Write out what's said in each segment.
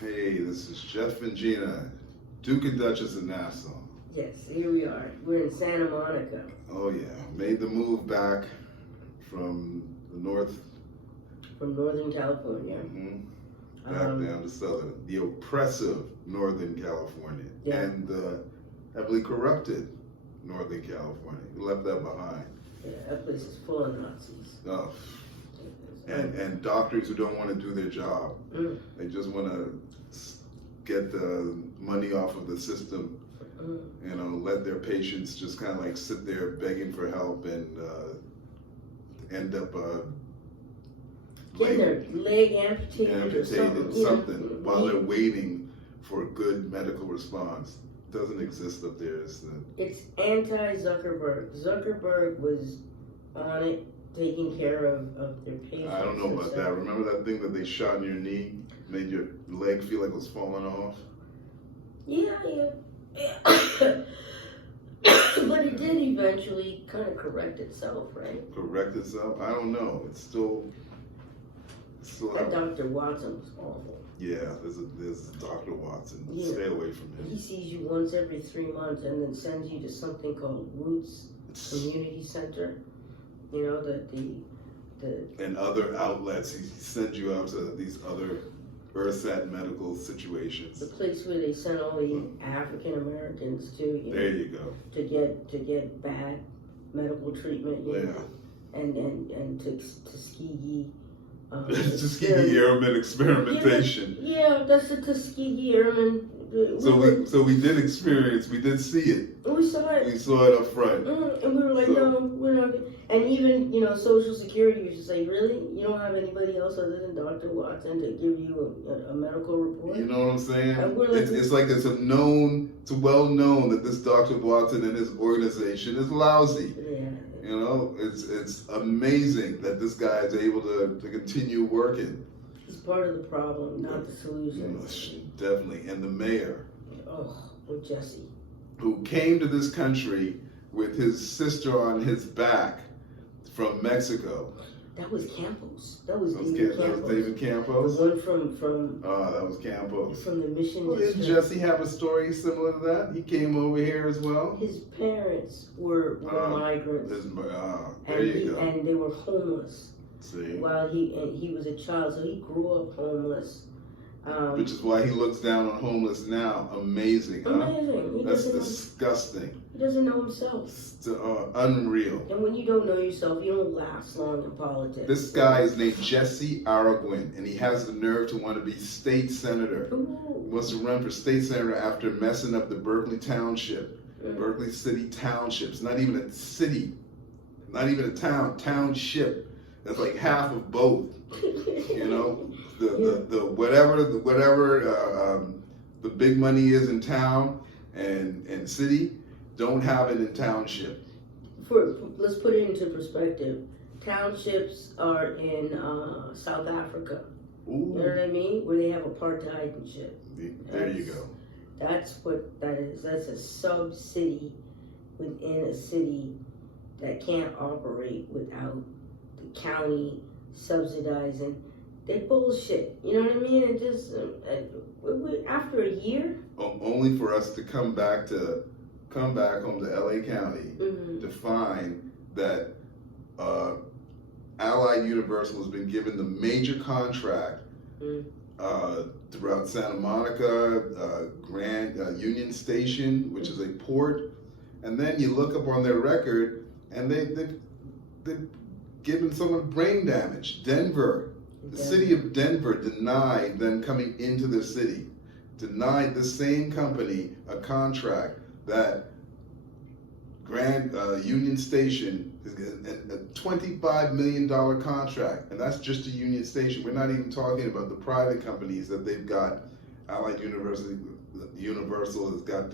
Hey, this is Geoff and Gena, Duke and Duchess of Nassau. Yes, here we are. We're in Santa Monica. Oh yeah, made the move back from the north. From Northern California. Back down to southern, the oppressive Northern California, and the heavily corrupted Northern California. We left that behind. Yeah, that place is full of Nazis. Oh. And doctors who don't want to do their job. They just want to get the money off of the system. You know, let their patients just kind of like sit there begging for help and end up getting their leg amputated or something while they're waiting for a good medical response. It doesn't exist up there. It's anti-Zuckerberg. Zuckerberg was on it, taking care of their patients. I don't know about that. Remember that thing that they shot in your knee? Made your leg feel like it was falling off? Yeah. But it did eventually kind of correct itself, right? Correct itself? I don't know. It's still that Dr. Watson was awful. Yeah, there's Dr. Watson. Stay away from him. He sees you once every 3 months and then sends you to something called Roots Community Center. You know, and other outlets. He sends you out to these other ersat medical situations. The place where they send all the African Americans to. There you go. To get bad medical treatment. You know, and to Tuskegee. Tuskegee Airmen experimentation. Yeah, that's the Tuskegee Airmen. So we did see it. We saw it. We saw it up front. And we were like, no, we're not. And even, Social Security used to say, really? You don't have anybody else other than Dr. Watson to give you a medical report? You know what I'm saying? Like, it's well known that this Dr. Watson and his organization is lousy. Yeah. You know, it's amazing that this guy is able to continue working. He's part of the problem, not the solution. Definitely. And the mayor. With Jesse. Who came to this country with his sister on his back from Mexico. That was Campos. That was David Campos? The one from that was Campos. From the Mission District. Didn't Jesse have a story similar to that? He came over here as well? His parents were migrants. There you go. And they were homeless. See? While he was a child, so he grew up homeless. Which is why he looks down on homeless now. Amazing, huh? Amazing. That's disgusting. He doesn't know himself. It's unreal. And when you don't know yourself, you don't last long in politics. This guy is named Jesse Araguin, and he has the nerve to want to be state senator. Ooh. He wants to run for state senator after messing up the Berkeley Township. Berkeley City Townships. Not even a city. Not even a town. Township. That's like half of both. You know? Whatever the big money is in town and city, don't have it in township. Let's put it into perspective. Townships are in South Africa. Ooh. You know what I mean? Where they have apartheid and shit. There you go. That's what that is. That's a sub-city within a city that can't operate without the county subsidizing. They bullshit, you know what I mean? And just after a year, only for us to come back home to LA County to find that Allied Universal has been given the major contract throughout Santa Monica, Grand Union Station, which is a port, and then you look up on their record, and they've given someone brain damage. The city of Denver denied them coming into the city, denied the same company a contract that Grand Union Station is a $25 million contract, and that's just a Union Station. We're not even talking about the private companies that they've got. Allied Universal has got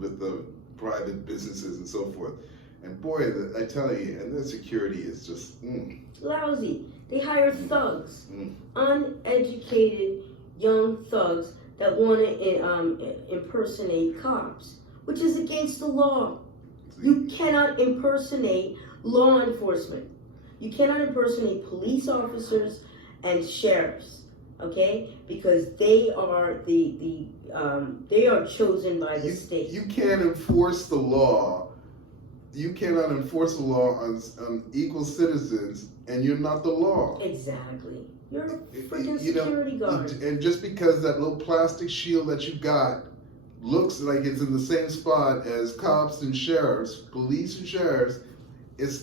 with the private businesses and so forth. And boy, I tell you, and the security is just lousy. They hire thugs, uneducated young thugs that want to impersonate cops, which is against the law. You cannot impersonate law enforcement. You cannot impersonate police officers and sheriffs. okay? Because they are they are chosen by the state. You can't enforce the law. You cannot enforce the law on equal citizens, and you're not the law. Exactly. You're a freaking security guard. And just because that little plastic shield that you got looks like it's in the same spot as cops and sheriffs, police and sheriffs,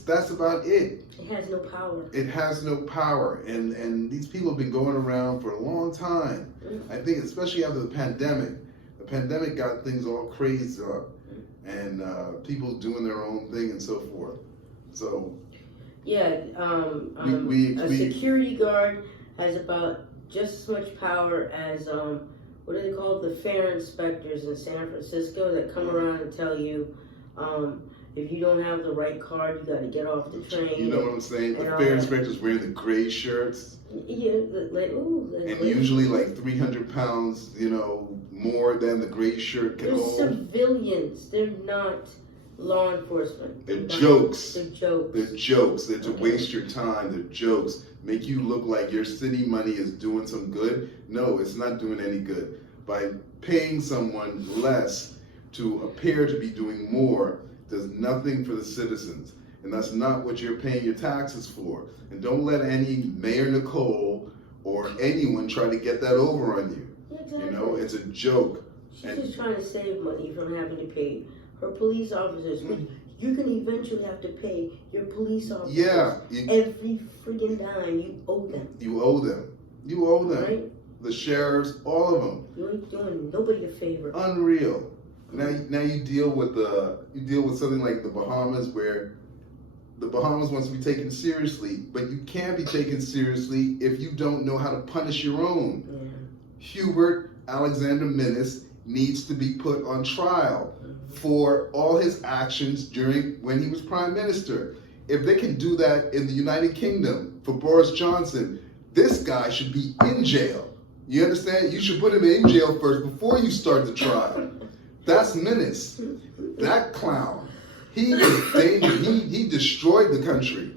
that's about it. It has no power. It has no power, and these people have been going around for a long time. I think, especially after the pandemic got things all crazed up, and people doing their own thing and so forth. So yeah, a security guard has about just as much power as what are they called? The fair inspectors in San Francisco that come around and tell you if you don't have the right card, you got to get off the train. You know what I'm saying? The fair inspectors wearing the gray shirts. Yeah, and usually like 300 pounds, more than the gray shirt can hold. They're civilians. They're not law enforcement. They're jokes. They're jokes. They're jokes. They're to waste your time. They're jokes. Make you look like your city money is doing some good. No, it's not doing any good. By paying someone less to appear to be doing more does nothing for the citizens. And that's not what you're paying your taxes for. And don't let any Mayor Nicole or anyone try to get that over on you. Exactly. It's a joke. She's just trying to save money from having to pay her police officers. You're going to eventually have to pay your police officers. Yeah. Every friggin' dime you owe them. You owe them. You owe them. Right? The sheriffs, all of them. You ain't doing nobody a favor. Unreal. Now you deal with something like the Bahamas, where the Bahamas wants to be taken seriously, but you can't be taken seriously if you don't know how to punish your own. Yeah. Hubert Alexander Minnis needs to be put on trial for all his actions when he was prime minister. If they can do that in the United Kingdom for Boris Johnson, this guy should be in jail. You understand? You should put him in jail first before you start the trial. That's Minnis. That clown. He was dangerous. He destroyed the country.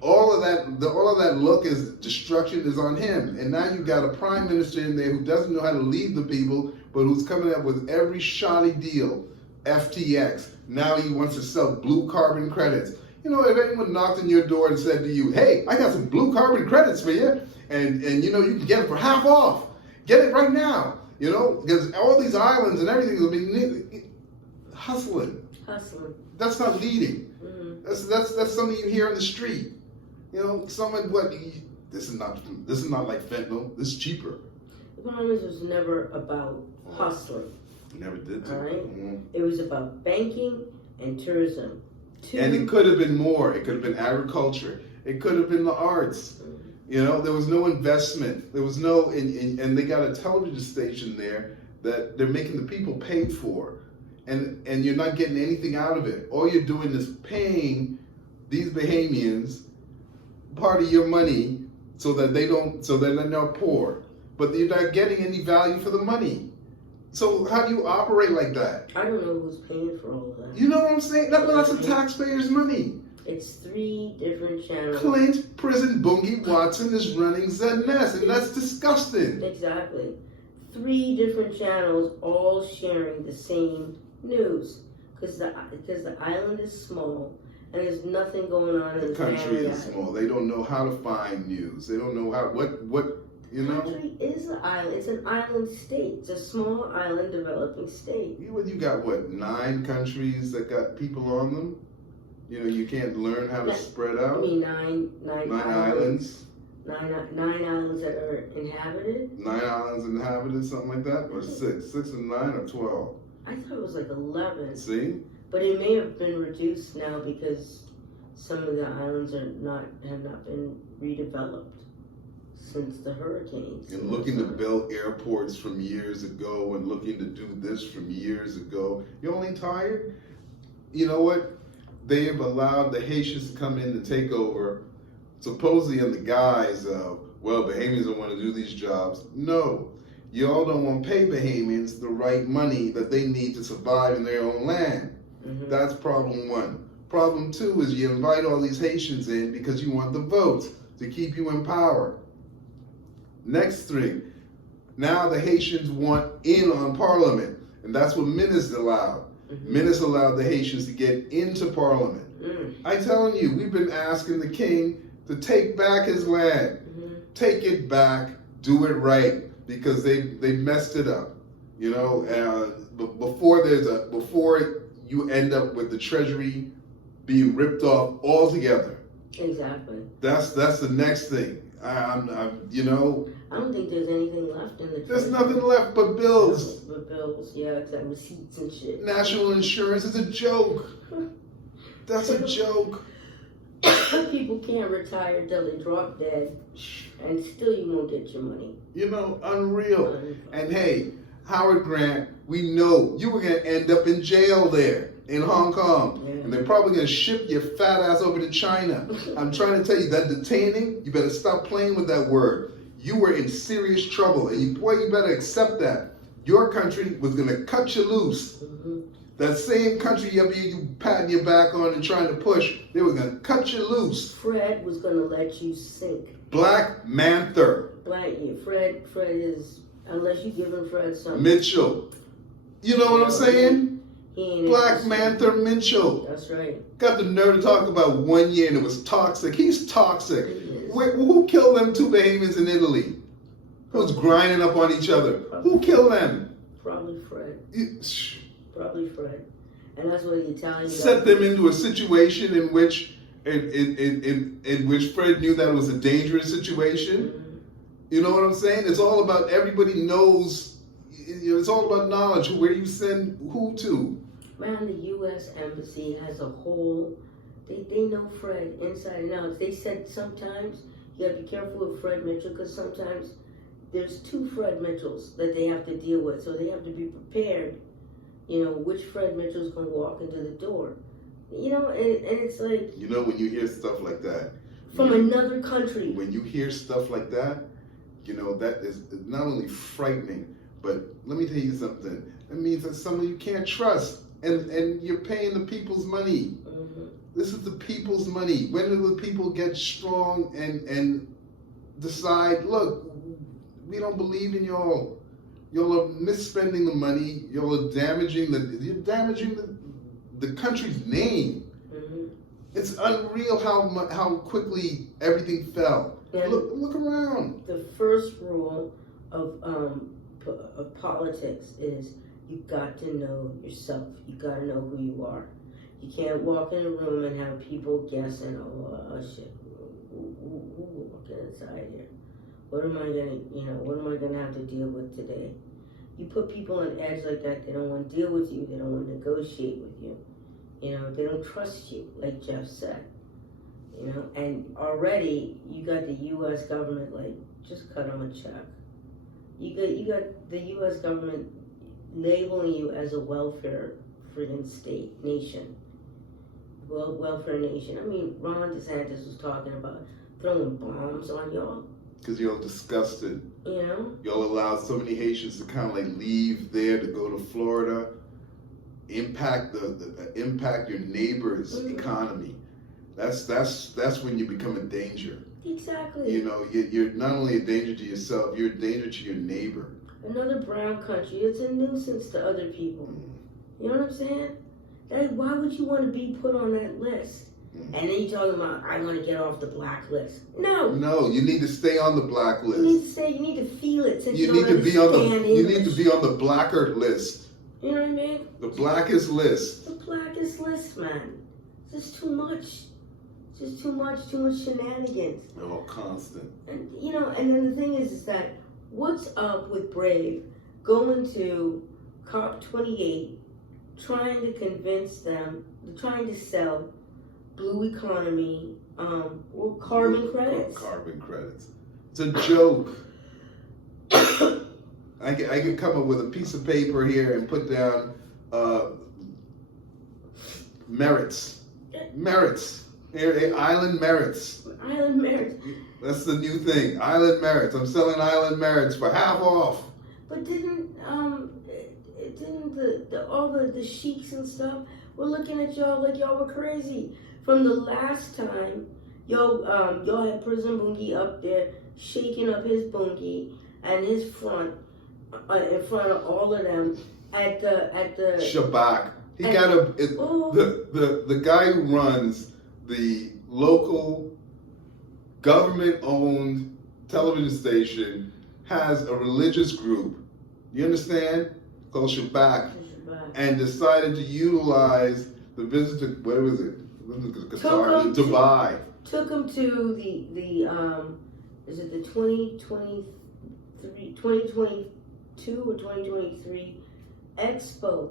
All of that look is destruction is on him. And now you've got a prime minister in there who doesn't know how to lead the people, but who's coming up with every shoddy deal. FTX. Now he wants to sell blue carbon credits. If anyone knocked on your door and said to you, "Hey, I got some blue carbon credits for you, and you can get it for half off. Get it right now." Because all these islands and everything will be hustling. That's not leading. Mm-hmm. That's something you hear in the street. Someone this is not like fentanyl. This is cheaper. The Bahamas was never about hustling. Never did. All right. It was about banking and tourism. And it could have been more. It could have been agriculture. It could have been the arts. There was no investment. There was no, and they got a television station there that they're making the people pay for, and you're not getting anything out of it. All you're doing is paying these Bahamians part of your money so that they're not poor, but you're not getting any value for the money. So how do you operate like that? I don't know who's paying for all of that. You know what I'm saying? That's the taxpayers' money. It's 3 different channels. Clint, Prison, Bungie, Watson is running ZNS, and that's disgusting. Exactly. 3 different channels all sharing the same news. Because the island is small and there's nothing going on in the country is small. They don't know how to find news. They don't know how, The country is an island. It's an island state. It's a small island developing state. You got 9 countries that got people on them? You can't learn how to spread out. I mean, nine islands. 9 islands that are inhabited. 9 islands inhabited, something like that, or 6 and 9 or 12. I thought it was like 11. See? But it may have been reduced now because some of the islands have not been redeveloped since the hurricanes. And looking to build airports from years ago, and looking to do this from years ago. You're only tired? You know what? They have allowed the Haitians to come in and take over, supposedly in the guise of, Bahamians don't want to do these jobs. No, y'all don't want to pay Bahamians the right money that they need to survive in their own land. Mm-hmm. That's problem 1. Problem 2 is you invite all these Haitians in because you want the votes to keep you in power. Next thing, now the Haitians want in on Parliament, and that's what Minutes allowed. Minutes allowed the Haitians to get into Parliament. I'm telling you, we've been asking the king to take back his land. Take it back, do it right, because they messed it up. You know, before you end up with the treasury being ripped off altogether. Exactly. That's the next thing. You know. I don't think there's anything left in the treasury. There's nothing left but bills. But bills, yeah, exactly. Receipts and shit. National insurance is a joke. That's a joke. People can't retire till they drop dead, and still you won't get your money. You know, unreal. And hey, Howard Grant, we know you were going to end up in jail there in Hong Kong. Yeah. And they're probably going to ship your fat ass over to China. I'm trying to tell you, that detaining, you better stop playing with that word. You were in serious trouble, and you better accept that. Your country was going to cut you loose. That same country you patting your back on and trying to push, they were going to cut you loose. Fred was going to let you sink. Black Manther. Fred is, unless you give him Fred something. Mitchell. You know what I'm saying? He ain't Black Manther Mitchell. That's right. Got the nerve to talk about 1 year and it was toxic. He's toxic. Who killed them two Bahamians in Italy? Who was grinding up on each other? Who killed them? Probably Fred. Probably Fred. And that's what the Italians set them into a situation in which Fred knew that it was a dangerous situation. You know what I'm saying? It's all about, everybody knows, it's all about knowledge. Where do you send who to? Man, the U.S. Embassy has a whole, they know Fred inside and out. They said sometimes you gotta be careful with Fred Mitchell, because sometimes there's two Fred Mitchells that they have to deal with, so they have to be prepared. You know, which Fred Mitchell's going to walk into the door. You know, and it's like... You know, when you hear stuff like that... From another country. When you hear stuff like that, you know, that is not only frightening, but let me tell you something. That means that someone you can't trust, and you're paying the people's money. This is the people's money. When do the people get strong and decide, look, we don't believe in y'all. Y'all are misspending the money. Y'all are damaging the country's name. It's unreal how quickly everything fell. And look around. The first rule of politics is you got to know yourself. You got to know who you are. You can't walk in a room and have people guessing, oh shit, who walking inside here? What am I gonna have to deal with today? You put people on edge like that, they don't want to deal with you, they don't want to negotiate with you. You know, they don't trust you, like Geoff said. You know, and already you got the U.S. government, like, just cut them a check. You got the U.S. government labeling you as a welfare friggin' state, nation. Welfare nation. I mean, Ron DeSantis was talking about throwing bombs on y'all. Because y'all disgusted. You know? Y'all allowed so many Haitians to kind of like leave there to go to Florida, impact impact your neighbor's economy. That's when you become a danger. Exactly. You know, you're not only a danger to yourself, you're a danger to your neighbor. Another brown country, it's a nuisance to other people. You know what I'm saying? Why would you want to be put on that list? And then you're talking about, I want to get off the blacklist. No, you need to stay on the blacklist. You need to feel it. Since you need to be on the blacker list. You know what I mean? The blackest list. The blackest list, man. It's just too much. It's just too much shenanigans. Oh, constant. And you know, and then the thing is that what's up with Brave going to COP28, trying to convince them, trying to sell blue economy, or carbon credits. Carbon credits. It's a joke. I can come up with a piece of paper here and put down merits. Here, island merits. Island merits. That's the new thing. Island merits. I'm selling island merits for half off. But didn't all the sheiks and stuff were looking at y'all like y'all were crazy? From the last time, y'all had President Bungie up there shaking up his bunkie and his front in front of all of them at the Shabak. He got a the guy who runs the local government-owned television station has a religious group. You understand? Called Shabak, and decided to utilize the visit to what was it? Qatar, Dubai. Took him to the is it the 2022 or 2023 Expo?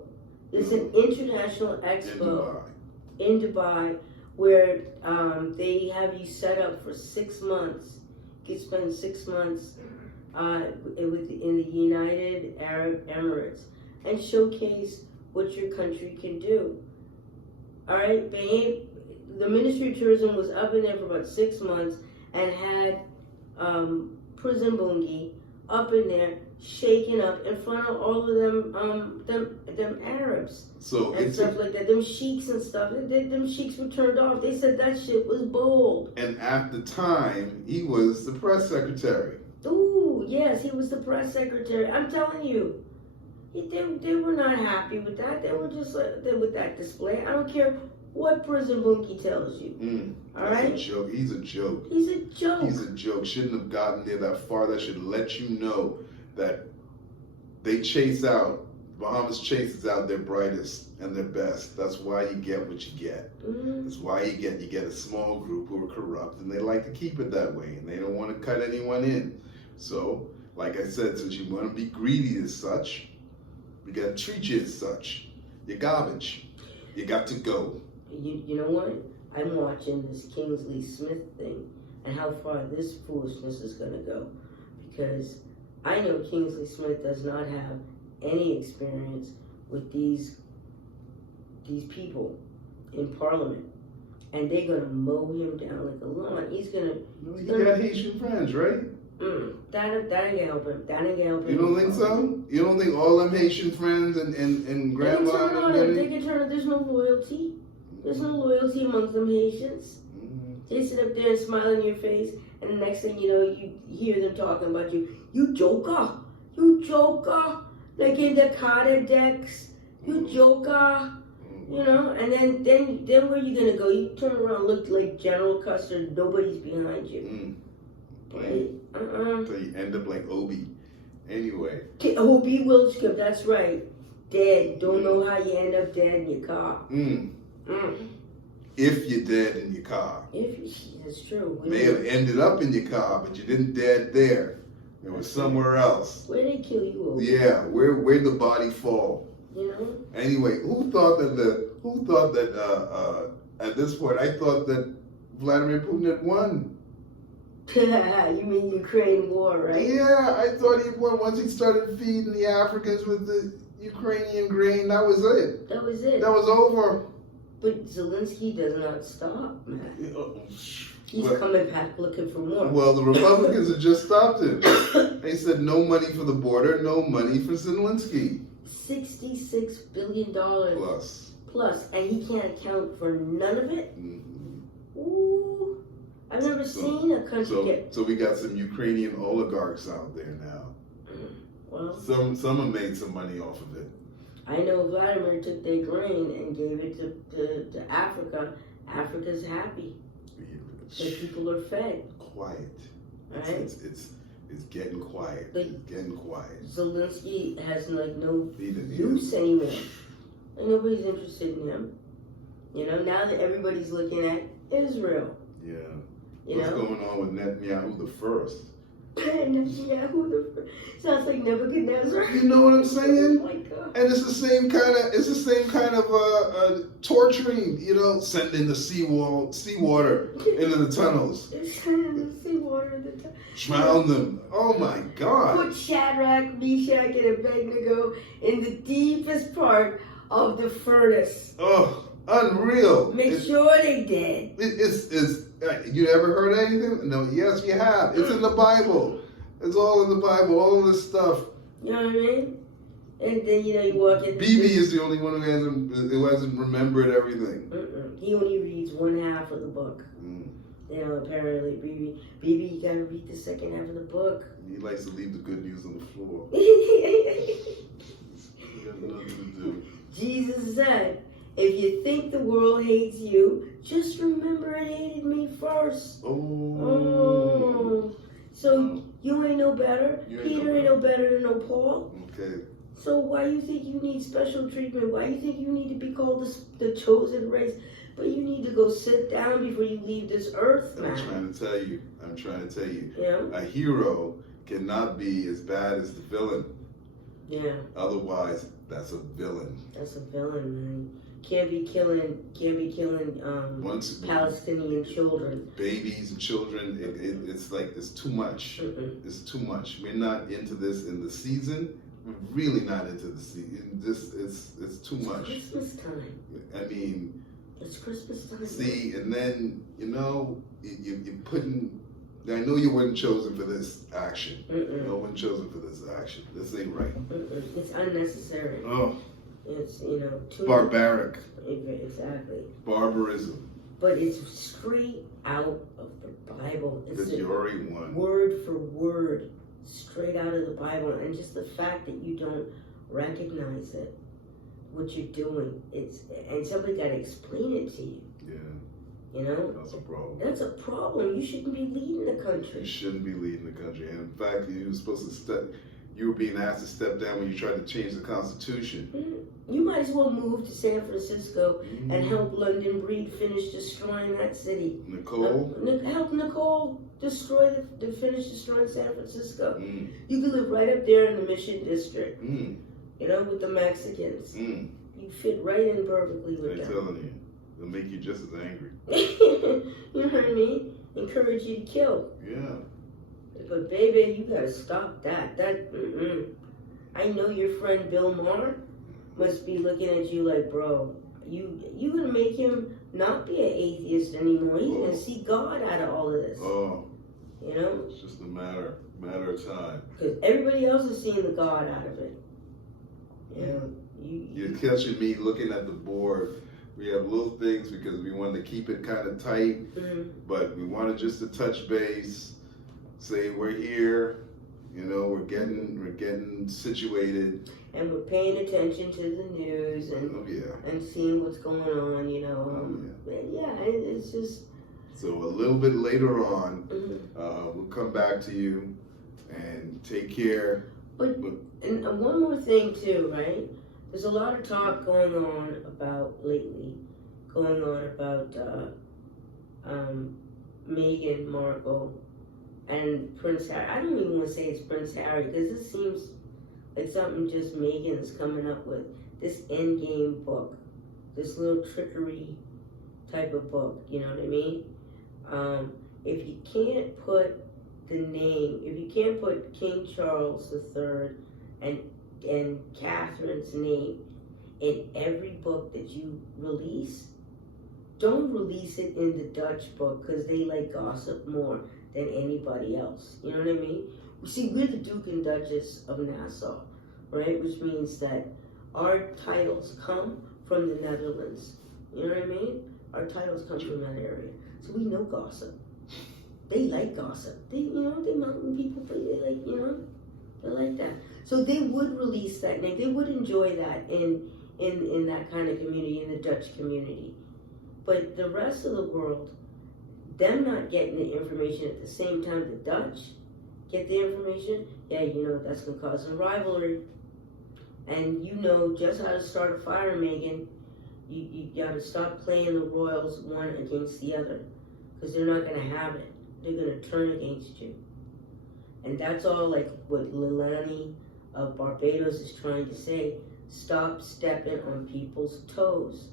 It's an international expo in Dubai where they have you set up for 6 months. You can spend 6 months in the United Arab Emirates and showcase what your country can do. All right, the Ministry of Tourism was up in there for about 6 months and had Prison Bungie up in there, shaking up in front of all of them Arabs and stuff like that. Them sheiks and stuff. Them sheiks were turned off. They said that shit was bold. And at the time, he was the press secretary. Ooh, yes, he was the press secretary. I'm telling you, they were not happy with that. They were just with that display. I don't care what Prison Bunkie tells you. All right? He's a joke. He's a joke. He's a joke. Shouldn't have gotten there that far. That should let you know that they Bahamas chases out their brightest and their best. That's why you get what you get. That's why you get a small group who are corrupt, and they like to keep it that way, and they don't want to cut anyone in. So, like I said, since you want to be greedy as such, we got to treat you as such. You're garbage. You got to go. You know what? I'm watching this Kingsley Smith thing and how far this foolishness is going to go. Because I know Kingsley Smith does not have any experience with these people in Parliament. And they're going to mow him down like a lawn. He's going to... You got Haitian friends, right? That ain't gonna help him. You don't think so? You don't think all them Haitian friends and grandma they can turn on. There's no loyalty. There's no loyalty amongst them Haitians. They sit up there and smile in your face, and the next thing you know, you hear them talking about you. You joker, like in the card decks. You joker, you know. And then where you gonna go? You turn around, look like General Custer. Nobody's behind you. So you end up like Obi. Anyway. Obi Wilskip, that's right. Dead. Don't know how you end up dead in your car. If you're dead in your car. That's true. May have ended up in your car, but you didn't dead there. It was somewhere else. Where they kill you over? Yeah, where'd the body fall? You know? Anyway, who thought that at this point, I thought that Vladimir Putin had won. You mean Ukraine war, right? Yeah, I thought he won once he started feeding the Africans with the Ukrainian grain. That was it. That was it. That was over. But Zelensky does not stop, man. He's coming back looking for more. Well, the Republicans have just stopped him. They said no money for the border, no money for Zelensky. $66 billion plus, and he can't account for none of it. Ooh. I've never seen a country get... So we got some Ukrainian oligarchs out there now. Well, some have made some money off of it. I know Vladimir took their grain and gave it to Africa. Africa's happy. So people are fed. Quiet. Right? It's getting quiet. It's getting quiet. Zelensky has like no use anymore. Like nobody's interested in him. You know, now that everybody's looking at Israel. Yeah. What's going on with Netanyahu the first? Netanyahu the first. Sounds like Nebuchadnezzar. You know what I'm saying? Oh my God. And it's the same kind of torturing, you know, sending the seawater into the tunnels. Sending the seawater into the tunnels. Drown them. Oh my God. Put Shadrach, Meshach, and Abednego in the deepest part of the furnace. Oh, unreal. Make sure they dead. You ever heard anything? No, yes, you have. It's in the Bible. It's all in the Bible, all of this stuff. You know what I mean? And then, you know, you walk in. BB is the only one who hasn't remembered everything. He only reads one half of the book. You know, apparently, BB, you gotta read the second half of the book. He likes to leave the good news on the floor. He has nothing to do. Jesus said, if you think the world hates you, just remember it hated me first. Oh. So you ain't no better. Peter ain't no better than no Paul. Okay. So why you think you need special treatment? Why you think you need to be called the chosen race? But you need to go sit down before you leave this earth, man. I'm trying to tell you. Yeah. A hero cannot be as bad as the villain. Yeah. Otherwise, that's a villain. That's a villain, man. Can't be killing Palestinian children. Babies and children, it's like, it's too much. It's too much. We're not into this in the season. We're really not into the season. It's too much. It's Christmas time. I mean, it's Christmas time. See, and then, you know, you're putting, I know you weren't chosen for this action. No one chosen for this action. This ain't right. It's unnecessary. Oh. It's, you know, too barbaric. Exactly. Barbarism. But it's straight out of the Bible. It's you already won. Word for word, straight out of the Bible. And just the fact that you don't recognize it, what you're doing, and somebody got to explain it to you. Yeah. You know? That's a problem. That's a problem. You shouldn't be leading the country. You shouldn't be leading the country. And in fact, you were supposed to you were being asked to step down when you tried to change the Constitution. You might as well move to San Francisco and help London Breed finish destroying that city. Nicole? Help Nicole finish destroying San Francisco. You could live right up there in the Mission District, you know, with the Mexicans. You fit right in perfectly with them. I'm telling you, they'll make you just as angry. You know what I mean? Encourage you to kill. Yeah. But baby, you gotta stop that. I know your friend Bill Maher must be looking at you like, bro, you gonna make him not be an atheist anymore. He's gonna see God out of all of this. Oh. You know? It's just a matter of time. Because everybody else is seeing the God out of it. You know, you're catching me looking at the board. We have little things because we want to keep it kind of tight, but we wanted just to touch base. Say we're here, you know, we're getting situated, and we're paying attention to the news and and seeing what's going on, you know. It's just. So a little bit later on, we'll come back to you and take care. But one more thing too, right? There's a lot of talk going on about Meghan Markle and Prince Harry. I don't even want to say it's Prince Harry because it seems like something just Meghan is coming up with. This endgame book, this little trickery type of book, you know what I mean? If you can't put the name, if you can't put King Charles III and Catherine's name in every book that you release, don't release it in the Dutch book because they like gossip more than anybody else. You know what I mean? See, we're the Duke and Duchess of Nassau, right? Which means that our titles come from the Netherlands. You know what I mean? Our titles come from that area. So we know gossip. They like gossip. They mountain people, but they like, they like that. So they would release that name. They would enjoy that in that kind of community, in the Dutch community. But the rest of the world, them not getting the information at the same time the Dutch get the information, that's going to cause some rivalry. And you know just how to start a fire, Megan. You got to stop playing the royals one against the other because they're not going to have it. They're going to turn against you. And that's all like what Lilani of Barbados is trying to say. Stop stepping on people's toes.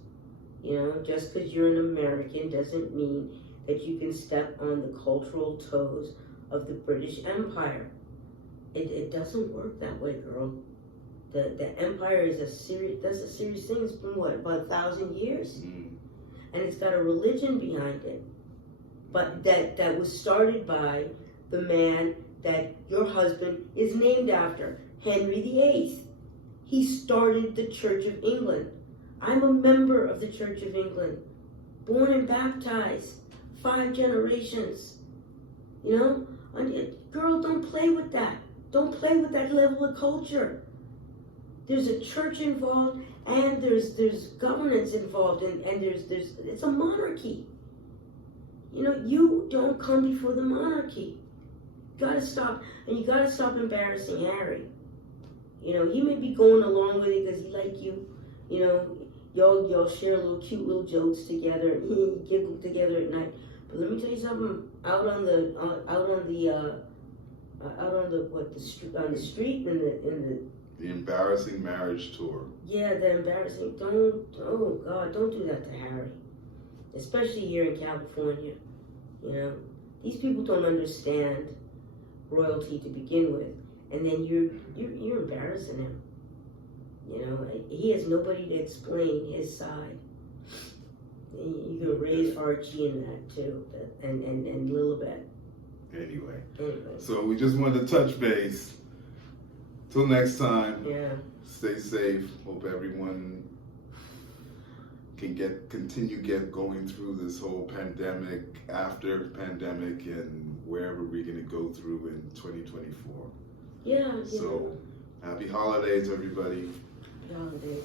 Just because you're an American doesn't mean that you can step on the cultural toes of the British Empire. It doesn't work that way, girl. The empire is a serious thing. It's been about 1,000 years, and it's got a religion behind it. But that was started by the man that your husband is named after, Henry VIII. He started the Church of England. I'm a member of the Church of England, born and baptized, 5 generations. You know? Girl, don't play with that. Don't play with that level of culture. There's a church involved, and there's governance involved, and it's a monarchy. You know, you don't come before the monarchy. You gotta stop, and you gotta stop embarrassing Harry. You know, he may be going along with it because he like you. You know, y'all share cute little jokes together, and you giggle together at night. But let me tell you something. Out on the street in the embarrassing marriage tour. Yeah, the embarrassing. Don't do that to Harry. Especially here in California. You know, these people don't understand royalty to begin with, and then you're embarrassing him. You know, he has nobody to explain his side. You can raise Archie in that too, and Lilibet. Anyway, so we just wanted to touch base. Till next time. Yeah. Stay safe. Hope everyone can continue going through this whole pandemic, after pandemic, and wherever we're gonna go through in 2024. Yeah. So happy holidays, everybody. Happy holidays.